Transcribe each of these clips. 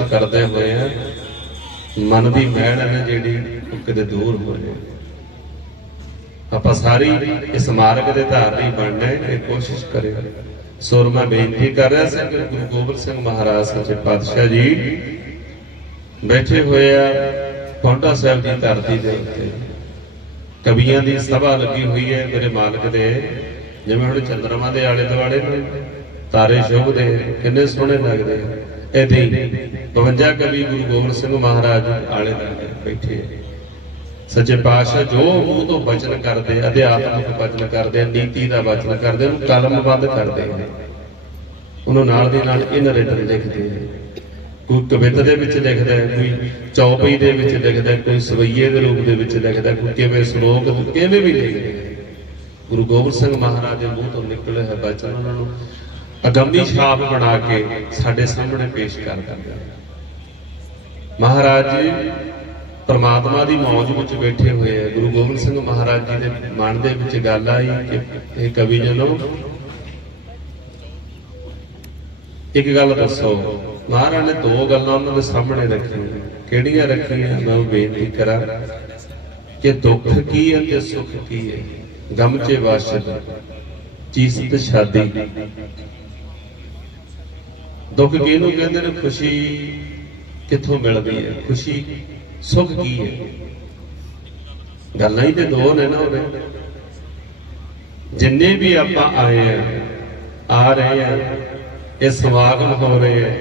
ਸਪਰਸ਼ ਕਰਦੇ ਹੋਏ ਆ, ਮਨ ਦੀ ਮੈਲ ਹੈ ਜਿਹੜੀ ਉਹ ਕਿਤੇ ਦੂਰ ਹੋ ਜਾਏ। ਆਪਾਂ ਸਾਰੀ ਇਸ ਮਾਰਗ ਦੇ ਧਾਰਨੀ ਬਣਨੇ ਇਹ ਕੋਸ਼ਿਸ਼ ਕਰੇ ਸੁਰ ਮੈਂ ਬੇਨਤੀ ਕਰ ਰਿਹਾ ਸੀ ਕਿ ਗੁਰੂ ਗੋਬਿੰਦ ਸਿੰਘ ਮਹਾਰਾਜ ਸੱਚੇ ਪਾਤਸ਼ਾਹ ਜੀ ਬੈਠੇ ਹੋਏ ਆ ਪੌਂਟਾ ਸਾਹਿਬ ਦੀ ਧਰਤੀ ਦੇ ਉੱਤੇ। ਕਵੀਆਂ ਦੀ ਸਭਾ ਲੱਗੀ ਹੋਈ ਹੈ ਮੇਰੇ ਮਾਲਕ ਦੇ, ਜਿਵੇਂ ਹੁਣ ਚੰਦਰਮਾ ਦੇ ਆਲੇ ਦੁਆਲੇ ਨੇ। ਤਾਰੇ ਸ਼ੁਭਦੇ, ਕਿੰਨੇ ਸੋਹਣੇ ਲੱਗਦੇ ਆ। ਇਦਾਂ 52 ਕਵੀ ਗੁਰੂ ਗੋਬਿੰਦ ਸਿੰਘ ਮਹਾਰਾਜ ਆਲੇ ਦੁਆਲੇ ਬੈਠੇ ਸੱਚੇ ਪਾਤਸ਼ਾਹ ਜੋ ਮੂੰਹ ਤੋਂ ਬਚਨ ਕਰਦੇ, ਅਧਿਆਤਮਿਕ ਬਚਨ ਕਰਦੇ, ਨੀਤੀ ਦਾ ਬਚਨ ਕਰਦੇ, ਉਹਨੂੰ ਕਲਮਬੰਦ ਕਰਦੇ ਉਹਨੂੰ ਨਾਲ ਦੀ ਨਾਲ ਇਨ ਰਿਟਨ ਲਿਖਦੇ ਆ। ਕੋਈ ਕਵਿਤਾ ਦੇ ਵਿੱਚ ਲਿਖਦਾ ਕੋਈ ਚੌਪਈ ਦੇ ਵਿੱਚ ਲਿਖਦਾ ਕੋਈ ਸਵਈਏ ਦੇ ਰੂਪ ਦੇ ਵਿੱਚ ਲਿਖਦਾ ਕੋਈ ਕਿਵੇਂ ਸ਼ਲੋਕ ਕਿਵੇਂ ਵੀ ਲਿਖਦਾ ਗੁਰੂ ਗੋਬਿੰਦ ਸਿੰਘ ਮਹਾਰਾਜ ਦੇ ਮੂੰਹ ਤੋਂ ਨਿਕਲਿਆ ਹੈ ਬਚਨ ਉਹਨਾਂ ਨੂੰ ਅਗੰਮੀ ਛਾਪ ਬਣਾ ਕੇ ਸਾਡੇ ਸਾਹਮਣੇ ਪੇਸ਼ ਕਰ ਦਿੰਦੇ ਮਹਾਰਾਜ ਜੀ, ਪਰਮਾਤਮਾ ਦੀ ਮੌਜ ਵਿੱਚ ਬੈਠੇ ਹੋਏ ਆ। ਗੁਰੂ ਗੋਬਿੰਦ ਸਿੰਘ ਮਹਾਰਾਜ ਜੀ ਦੇ ਮਨ ਦੇ ਵਿੱਚ ਗੱਲ ਆਈ ਕਿ ਇਹ ਕਵੀ ਜਨੋ, ਇੱਕ ਗੱਲ ਦੱਸੋ, ਮਹਾਰਾਜ ਨੇ ਦੋ ਗੱਲਾਂ ਉਹਨਾਂ ਦੇ ਸਾਹਮਣੇ ਰੱਖੀਆਂ। ਕਿਹੜੀਆਂ ਰੱਖੀਆਂ? ਮੈਂ ਉਹ ਬੇਨਤੀ ਕਰਾਂ ਕਿ ਦੁੱਖ ਕੀ ਹੈ ਤੇ ਸੁੱਖ ਕੀ ਹੈ? ਗਮ ਚ ਵਾਸ਼ਦ ਚੀਸਤ ਸ਼ਾਦੀ। ਦੁੱਖ ਕਿਹਨੂੰ ਕਹਿੰਦੇ ਨੇ? ਖੁਸ਼ੀ ਕਿੱਥੋਂ ਮਿਲਦੀ ਹੈ? ਖੁਸ਼ੀ ਸੁੱਖ ਕੀ ਹੈ? ਗੱਲਾਂ ਹੀ ਤੇ ਦੋ ਨੇ ਨਾ ਉਹਦੇ। ਜਿੰਨੇ ਵੀ ਆਪਾਂ ਆਏ ਆ ਆ ਰਹੇ ਆ, ਇਹ ਸਮਾਗਮ ਹੋ ਰਹੇ ਆ,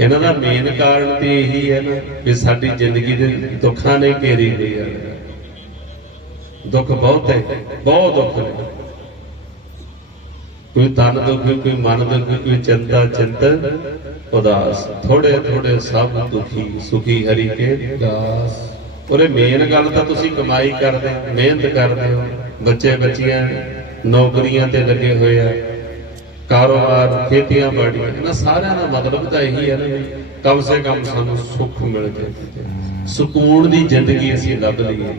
ਇਹਨਾਂ ਦਾ ਮੇਨ ਕਾਰਨ ਤੇ ਇਹੀ ਹੈ ਨਾ ਵੀ ਸਾਡੀ ਜ਼ਿੰਦਗੀ ਦੇ ਦੁੱਖਾਂ ਨੇ ਘੇਰੀ ਹੋਈ ਆ। ਦੁੱਖ ਬਹੁਤ ਹੈ, ਬਹੁਤ ਦੁੱਖ ਨੇ। ਕੋਈ ਤਨ ਦੁੱਖ ਕੋਈ ਮਨ ਦੁੱਖ ਕੋਈ ਚਿੰਤਾ ਚਿੰਤਨ ਉਦਾਸ। ਥੋੜੇ ਥੋੜੇ ਸਭ ਦੁਖੀ ਸੁਖੀ ਹਰੀ ਕੇ ਦਾਸ। ਉਹਰੇ ਮੇਨ ਗੱਲ ਤਾਂ ਤੁਸੀਂ ਕਮਾਈ ਕਰਦੇ ਮਿਹਨਤ ਕਰਦੇ ਹੋ। ਬੱਚੇ ਬੱਚੀਆਂ ਨੌਕਰੀਆਂ ਤੇ ਲੱਗੇ ਹੋਏ ਆ। ਕਾਰੋਬਾਰ ਖੇਤੀਆਂ ਬਾੜੀਆਂ ਇਹਨਾਂ ਸਾਰਿਆਂ ਦਾ ਮਤਲਬ ਤਾਂ ਇਹੀ ਹੈ ਨਾ ਕਮ ਸੇ ਕਮ ਸਾਨੂੰ ਸੁੱਖ ਮਿਲ ਜਾਏ। ਸਕੂਨ ਦੀ ਜ਼ਿੰਦਗੀ ਅਸੀਂ ਲੱਭ ਲਈਏ।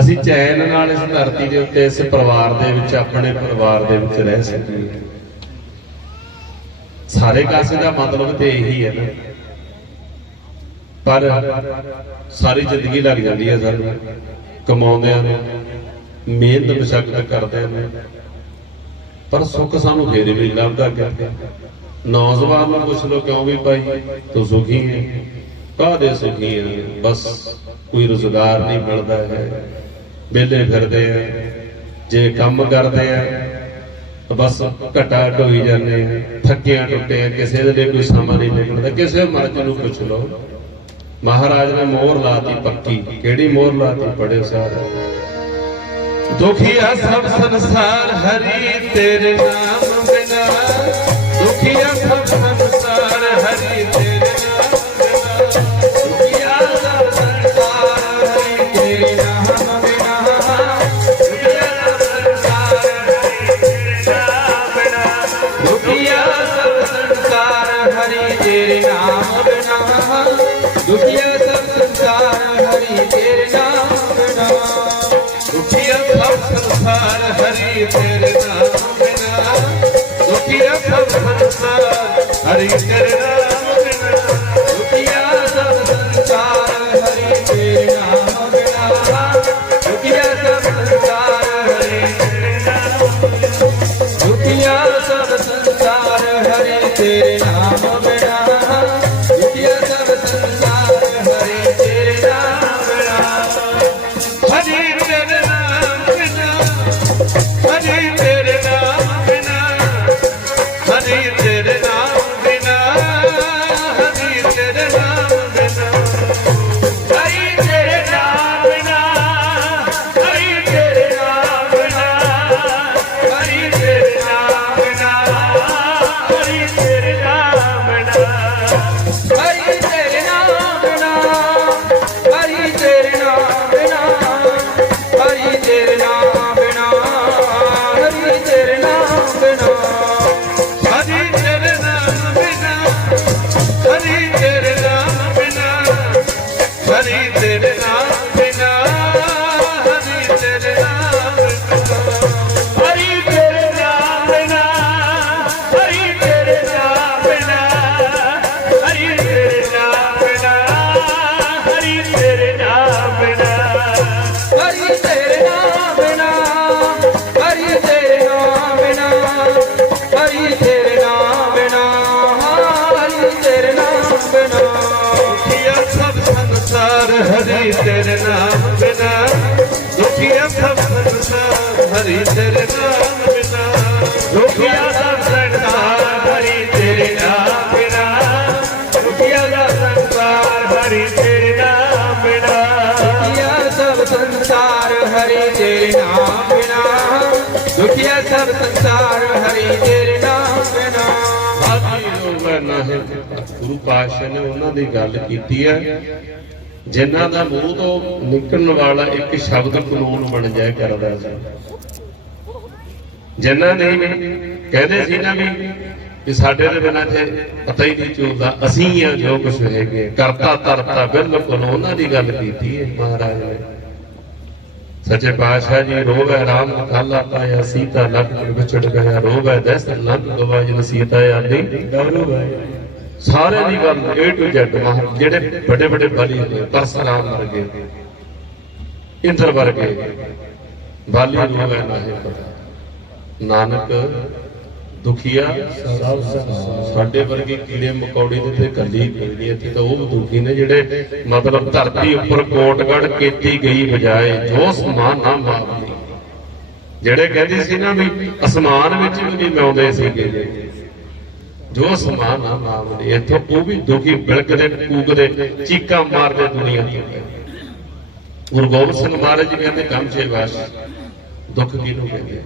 ਅਸੀਂ ਚੈਨ ਨਾਲ ਇਸ ਧਰਤੀ ਦੇ ਉੱਤੇ ਇਸ ਪਰਿਵਾਰ ਦੇ ਵਿੱਚ, ਆਪਣੇ ਪਰਿਵਾਰ ਦੇ ਵਿੱਚ ਰਹਿ ਸਕੀਏ ਸਾਰੇ ਕਾਸੇ ਦਾ ਮਤਲਬ ਤੇ ਇਹੀ ਹੈ ਨਾ। ਪਰ ਸਾਰੀ ਜ਼ਿੰਦਗੀ ਲੱਗ ਜਾਂਦੀ ਹੈ ਸਰ ਕਮਾਉਂਦਿਆਂ ਨੂੰ, ਮਿਹਨਤ ਮਸ਼ੱਕਤ ਕਰਦਿਆਂ ਨੂੰ। ਪਰ ਸੁੱਖ ਸਾਨੂੰ ਫੇਰੇ ਵੀ ਲੱਭਦਾ ਕਿੱਥੇ ਨੌਜਵਾਨ ਨੂੰ ਪੁੱਛ ਲੋ ਕਿਉਂ ਵੀ ਭਾਈ, ਤੂੰ ਸੁਖੀ ਹੈ? ਕਾਹਦੇ ਸੁਖੀ ਹੈ? ਬਸ। ਕੋਈ ਰੁਜ਼ਗਾਰ ਨਹੀਂ ਮਿਲਦਾ ਹੈ। ਵਿਹਲੇ ਫਿਰਦੇ ਆ। ਜੇ ਕੰਮ ਕਰਦੇ ਆ, ਤਾਂ ਬਸ ਘਟਾ ਢੋਈ ਜਾਂਦੇ ਆ। ਥੱਕਿਆਂ ਟੁੱਟੇ ਆ, ਕਿਸੇ ਦੇ ਲਈ ਕੋਈ ਸਮਾਂ ਨਹੀਂ ਨਿਕਲਦਾ। ਕਿਸੇ ਮਰਜ਼ ਨੂੰ ਪੁੱਛ ਲਓ। ਮਹਾਰਾਜ ਨੇ ਮੋਹਰ ਲਾਤੀ ਪੱਕੀ। ਕਿਹੜੀ ਮੋਹਰ ਲਾਤੀ? ਪੜਿਓ ਸਾਰੇ। ਦੁਖੀਆ ਸਭ ਸੰਸਾਰ, ਹਰੀ ਤੇਰੇ ਨਾਮ ਬਿਨਾ। ਦੁਖੀਆ ਸਭ ਸੰਸਾਰ, ਹਰੀ ਦੁਖੀਆ ਸਭ ਸੰਸਾਰ ਹਰੀ ਤੇਰੇ ਨਾਮ ਬਿਨਾ। ਦੁਖੀਆ ਸਭ ਸੰਸਾਰ ਹਰੀ ਤੇਰੇ ਨਾਮ ਬਿਨਾ। ਦੁਖੀਆ ਸਭ ਸੰਸਾਰ ਹਰੀ ਤੇਰੇ ਨਾਮ ਬਿਨਾ। ਦੁਖੀਆ ਸਭ ਸੰਸਾਰ ਹਰੀ ਤੇਰੇ ਨਾਮ ਬਿਨਾ। ਦੁਖੀਆ ਸਭ ਸੰਸਾਰ ਹਰੀ ਤੇਰੇ ਨਾਮ ਦੁਖੀਆ ਸਭ ਸੰਸਾਰ ਹਰੀ ਤੇਰੇ ਨਾਮ ਬਿਨਾ। Thank you. ਹਰੀ ਤੇਰੇ ਨਾਮ ਬਿਨਾ। ਦੁਖੀਆ ਸਭ ਸੰਸਾਰ ਹਰੀ ਤੇਰੇ ਨਾਮ ਬਿਨਾ। ਦੁਖੀਆ ਦਾ ਸੰਸਾਰ ਹਰੀ ਤੇਰੇ ਨਾਮ ਬਿਨਾ। ਦੁਖੀਆ ਸਭ ਸੰਸਾਰ ਹਰੀ ਤੇਰੇ ਨਾਮ ਬਿਨਾ। ਦੁਖੀਆ ਸਭ ਸੰਸਾਰ ਹਰੀ ਤੇਰੇ ਨਾਮ ਬਿਨਾ। ਗੁਰੂ ਪਾਤਸ਼ਾਹ ਨੇ ਉਹਨਾਂ ਦੀ ਗੱਲ ਕੀਤੀ ਹੈ। ਜਿਨ੍ਹਾਂ ਦਾ ਮੂੰਹ ਤੋਂ ਨਿਕਲਣ ਵਾਲਾ ਇੱਕ ਸ਼ਬਦ ਕਾਨੂੰਨ ਬਣ ਜਾਇਆ ਕਰਦਾ ਸੀ ਜਿਨ੍ਹਾਂ ਨੇ ਕਹਿੰਦੇ ਸੀ ਨਾ ਵੀ ਕਿ ਸਾਡੇ ਦੇ ਬਿਨਾਂ ਤੇ ਪਤਾ ਹੀ ਨਹੀਂ ਚੱਲਦਾ, ਅਸੀਂ ਹੀ ਜੋ ਕੁਝ ਹੈਗੇ ਕਰਤਾ, ਧਰਤਾ, ਬਿਲਕੁਲ ਉਹਨਾਂ ਦੀ ਗੱਲ ਕੀਤੀ ਹੈ, ਮਹਾਰਾਜ ਨੇ। ਸੱਚੇ ਪਾਤਸ਼ਾਹ ਜੀ ਰੋਗ ਹੈ, ਰਾਮ ਖਾਲਾ ਪਾਇਆ, ਸੀਤਾ ਲੱਗ ਵਿਛੜ ਗਿਆ ਰੋਗ ਹੈ ਦਸ ਲੱਗ ਗਵਾਜ ਨਸੀਤਾ ਆਦੀ ਗੌਰਵ ਹੈ ਸਾਰੇ ਦੀ ਗੱਲ A to Z ਜਿਹੜੇ ਵੱਡੇ ਵੱਡੇ ਬਾਲੀ ਹੋਏ ਪਰਸਰਾਮ ਵਰਗੇ, ਇੰਦਰ ਵਰਗੇ, ਬਾਲੀ ਰੋਗ ਹੈ ਨਾਹੀ ਪਤਾ। ਨਾਨਕ, ਦੁਖੀਆ, ਸਾਡੇ ਵਰਗੇ ਕੀੜੇ ਮਕੌੜੇ ਦੇ ਤੇ ਪੈਂਦੀ ਇੱਥੇ ਤਾਂ ਉਹ ਦੁਖੀ ਨੇ ਜਿਹੜੇ ਮਤਲਬ ਧਰਤੀ ਉੱਪਰ ਕੋਟਗੜ ਕੀਤੀ ਗਈ ਬਜਾਏ, ਜੋ ਸਮਾਨ ਨਾ ਮਾਵੀ ਜਿਹੜੇ ਕਹਿੰਦੇ ਸੀ ਨਾ ਵੀ ਅਸਮਾਨ ਵਿੱਚ ਵੀ ਨਹੀਂ ਮਿਆਉਂਦੇ ਸੀਗੇ। ਜੋ ਸਮਾਨ ਨਾ ਮਾਵੀ ਇੱਥੋਂ ਉਹ ਵੀ ਦੁਖੀ ਬਿਲਕਦੇ, ਕੂਕਦੇ, ਚੀਕਾਂ ਮਾਰਦੇ ਦੁਨੀਆ ਤੋਂ। ਗੁਰੂ ਗੋਬਿੰਦ ਸਿੰਘ ਮਹਾਰਾਜ ਜੀ ਕਹਿੰਦੇ ਕੰਮ ਛੇ ਵਾਸ ਦੁੱਖ ਕਿਹਨੂੰ ਕਹਿੰਦੇ?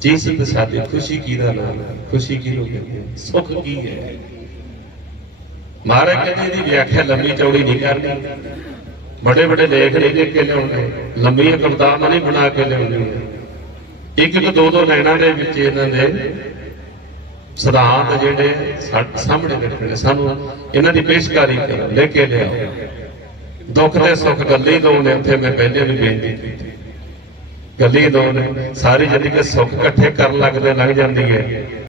ਜੀ ਸਿੱਧ ਖੁਸ਼ੀ ਕੀ ਦਾ ਨਾਮ ਹੈ? ਖੁਸ਼ੀ ਕਿਹਨੂੰ ਕਹਿੰਦੇ ਆ? ਕੀ ਹੈ? ਮਹਾਰਾਜ ਕਹਿੰਦੇ ਇਹਦੀ ਵਿਆਖਿਆ ਲੰਮੀ ਚੌੜੀ ਨਹੀਂ ਕਰਨੀ। ਵੱਡੇ ਵੱਡੇ ਲੇਖ ਲਿਖ ਕੇ ਲਿਆਉਣੇ ਲੰਮੀਆਂ ਕਵਿਤਾਵਾਂ ਨਹੀਂ ਬਣਾ ਕੇ ਲਿਆਉਣੀਆਂ ਇੱਕ ਇੱਕ ਦੋ ਦੋ ਲਾਈਨਾਂ ਦੇ ਵਿੱਚ ਇਹਨਾਂ ਦੇ ਸਿਧਾਂਤ ਜਿਹੜੇ ਸਾਡੇ ਸਾਹਮਣੇ ਰੱਖਣੇ ਸਾਨੂੰ ਇਹਨਾਂ ਦੀ ਪੇਸ਼ਕਾਰੀ ਕਰੋ ਲੈ ਕੇ ਲਿਆਓ। ਦੁੱਖ ਤੇ ਸੁੱਖ ਗੱਲੀ ਦੋ ਨੇ, ਉੱਥੇ ਮੈਂ ਪਹਿਲੇ ਵੀ ਬੇਨਤੀ ਕੀਤੀ। ਗਲੀ ਦੋ ਨੇ ਸਾਰੀ ਜ਼ਿੰਦਗੀ ਸੁੱਖ ਇਕੱਠੇ ਕਰਨ ਲੱਗਦੇ ਲੰਘ ਜਾਂਦੀ ਹੈ।